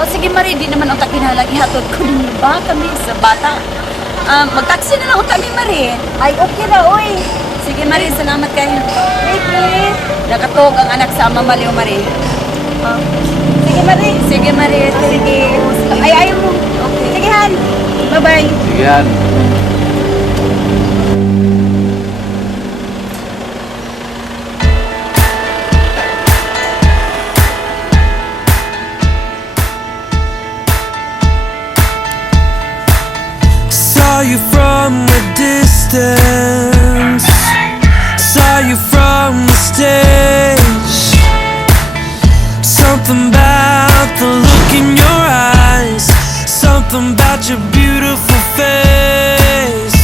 O sige Marie, di naman ang takinhalang ihatod ko din ba kami sa bata. Mag-taxi na lang ako kami Marie. Ay, okay na, oy. Sige Marie, salamat kayo. Wait, wait. Nakatog ang anak sa Mamaliw Marie. Sige, Marie. Sige Marie, sige. Ay, ayaw mo. Okay. Sige, Han. Bye-bye. Sige yan. Saw you from a distance, saw you from the stage. Something about the look in your eyes, something about your beautiful face.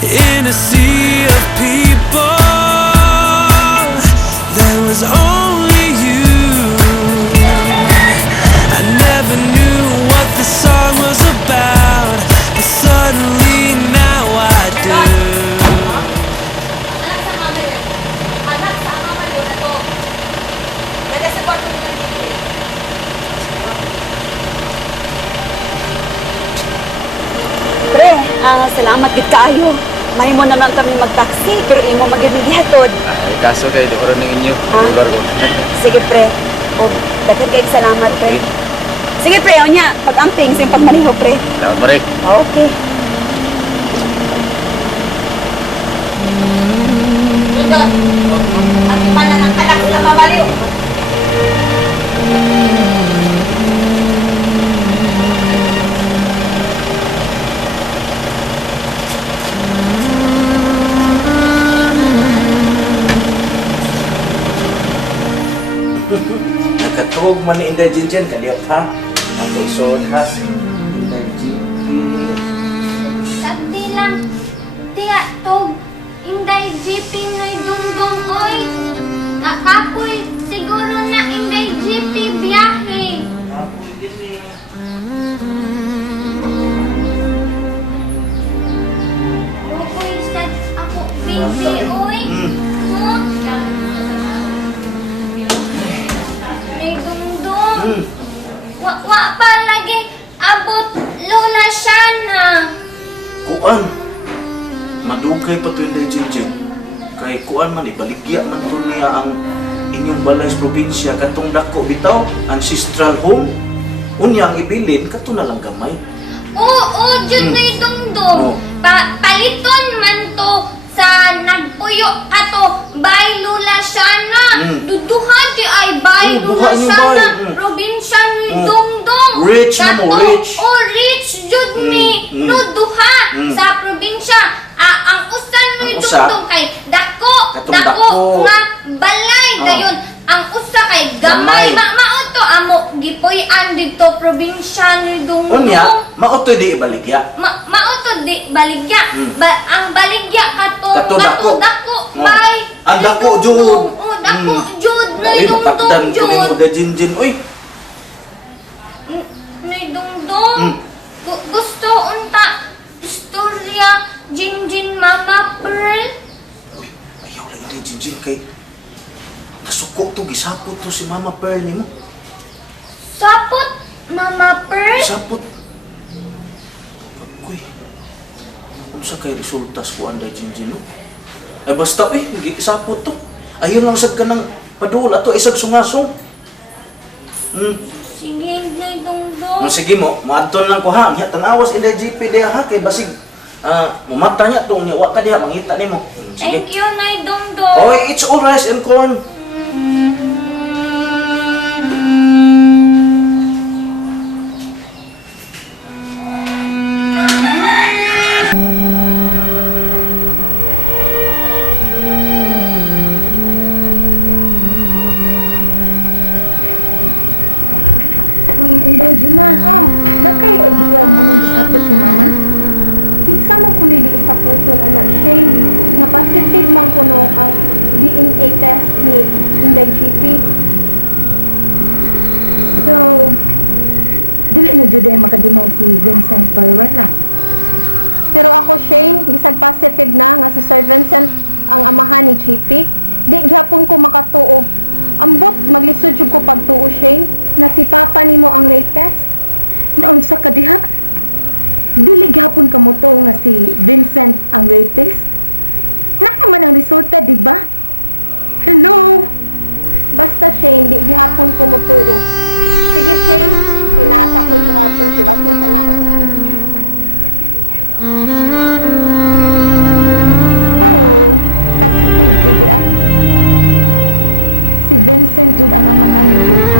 In a sea of people, there was only you. I never knew what the song was about, but suddenly now I do. Anak sa Mamaliw na to. Dada sa kwarto mo na dito. Pre, salamat gid kaayo. May mo na lang kami mag-taxi, pero imo magibigatod. Ay, kaso kayo, di ko rin ng inyo. Lugar ko. Sige, pre. O, daghan kay salamat, pre. Sige, pre, o nya. Pag-amping, sa pagmaniho, pre. Salamat mo rin. Okay. Dito. At ipanan ang anak sa Mamaliw. Nakatuog man ni Inday Jinjen, kaliyot ha? Matulsod ha? Inday Jinjen. Sakti lang. Tiya, tog. Inday GP no'y dungdung, oy. Nakapoy, siguro na Inday GP biyahe. Uy, sad ako, baby, oy. Huh? No'y dungdung. Wa pa lagi abot lola siya na. Kuan. Madugay pa to Inday Jinjen. Kay kuan man, ibaligya man to niya ang inyong balay sa probinsya. Katong dako bitaw, ancestral home. Unya ang ibilin, kato na lang gamay. Oo, dyan na dungdong. Oo. Paliton man to sa nagpuyo ato bay lula sana. Duduha di ay bay Oo, lula duha niyo sana. bay. Probinsya ni Oo. dungdong. Rich na mo, Kato, rich. Oh, rich jud mi. No duha sa probinsya. Ang usan ni Ang usa? dungdong kay dako, Katong dako dako. nga balay Oo. dayon. Ang usa kay gamay. Gamay. Mauto amo gipuy-an dito probinsya ni dungdong. Unya, mautoy di ibaligya. Mauto di baligya. Ang baligya katong Kato dako. dako Oh. bay. Ang dako, jud. Oh, dako jud na Ay, matakdan dungdong ko ni mo jud. da Jinjen. Uy, Nay dungdong. Gusto unta istorya Jinjin Mama Pearl. ayaw lang Inday Jinjen kay nasuko to, gisapot to si Mama Pearl ni mo. Sapot Mama Pearl. Sapot. Uy, ano sa kay resultas ko Inday Jinjen, no? Ay basta gisapot to. Ayaw lang sad ka ng padul ato isag sungasong. Sige, Nay dungdong. Sige mo, maadton lang ko ha. Nya tanawas Inday GP diha ha kay basig mamata niya tong nya wa ka diha mangita nimo. Sige. Thank you, Nay dungdong. Oy, it's all rice and corn. Inday Gina, nakay idea nga nang gisapot si mama? Kinsa man kuno di isaputon anak Shane nga positive man kuno ang DNA test ni Inday GP. So, dili na jud ay makadinay si Vincent Baruela. Pero ako Shane, bisag positive na nga si Sir Vincent ang amahan ni GP, di gyapon ko makatuo. Ambot maglisod jud ko pagtuo Shane. nga si papa nimo ang rapist? Naon sa kadiha? Dili gihapon ka mo to nga si Vincent ang rapist? Na naman ang resulta, di ba? Hello? Basta Shane, di gihapon ko mutuo. Sige Shane, kinasa ko'y buhaton, tiwason sa nako. Oh, positive jud ay. Si Vincent jud ang amahan ni JP.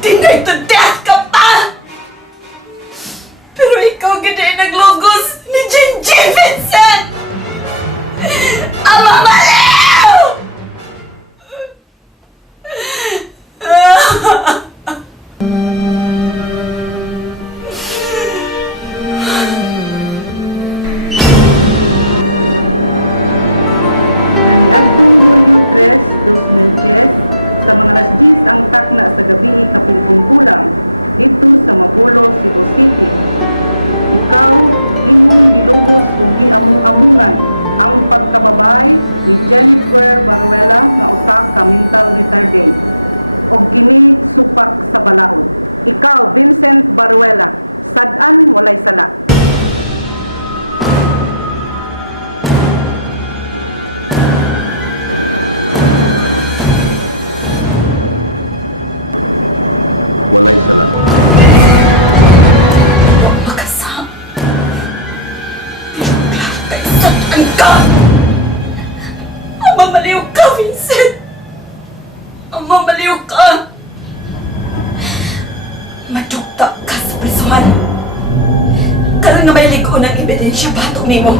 Tinay to death ka pa! Pero ikaw ganda naglugos ni Jinjin Vincent! Ang mamaliw! Naniadtong Hulyo 3, 2010 sa mga alas 10 ang takna sa gabi kapilkong kulang dito sa Mabulo, Cebu City. Ikaw imong gilugos ug giamong-amungan ang pagkababay ni Jennifer Baruela nga usa ka mental retarded ug kini supak sa balaod. Ikaw Vincent Baruela, sad-an walay sala. Walay sala. Makasam. Saan ka? Ang mamaliw ka, Vincent! Ang mamaliw ka! Madugta ka sa prisuhan. Karon nga may ligo ng ebidensya bato nimo.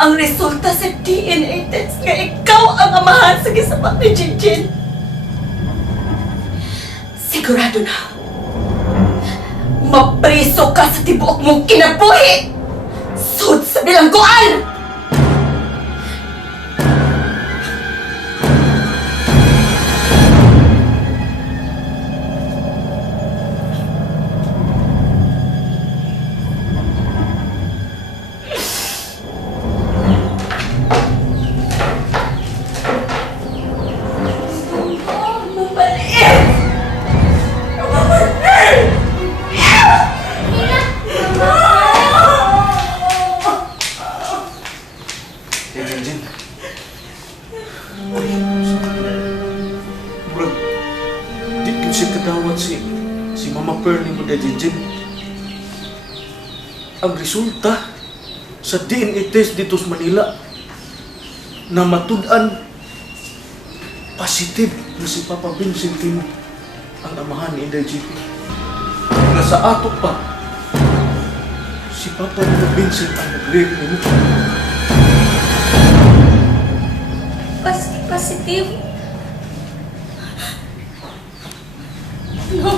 Ang resulta sa DNA test nga ikaw ang amahan sa gisapat ni Jinjin. Sigurado na. Mapriso ka sa tibuok mong kinabuhi! Sud sa bilangguan! Jinjin. Bro, di ko siya katawad si Mama Pearl ni mo na Jinjin. Ang resulta sa DNA test dito sa Manila na matud-an positive na si Papa Vincent mo ang amahan ni Inday GP. Nga sa ato pa, si Papa Vincent ang nag-rape mo. Positive. No.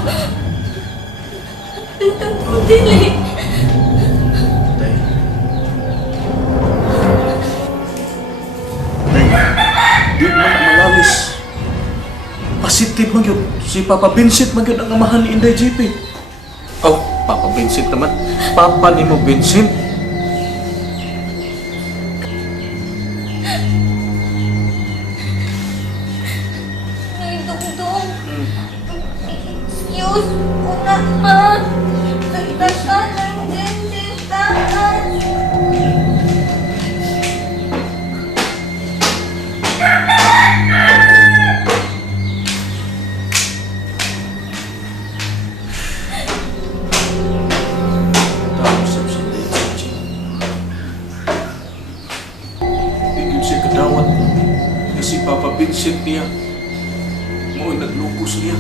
Dili. Di man ang malalis. Positive man yun. Si Papa Vincent man yun ang amahan ni Inday GP. Oh, Papa Vincent naman. Papa ni mo Vincent. Dugdug. Excuse ko na, ma. Nagdasal ng dentistahan. Hindi siya kadawat. Si Papa Vincent niya. Mo'y naglukos niya.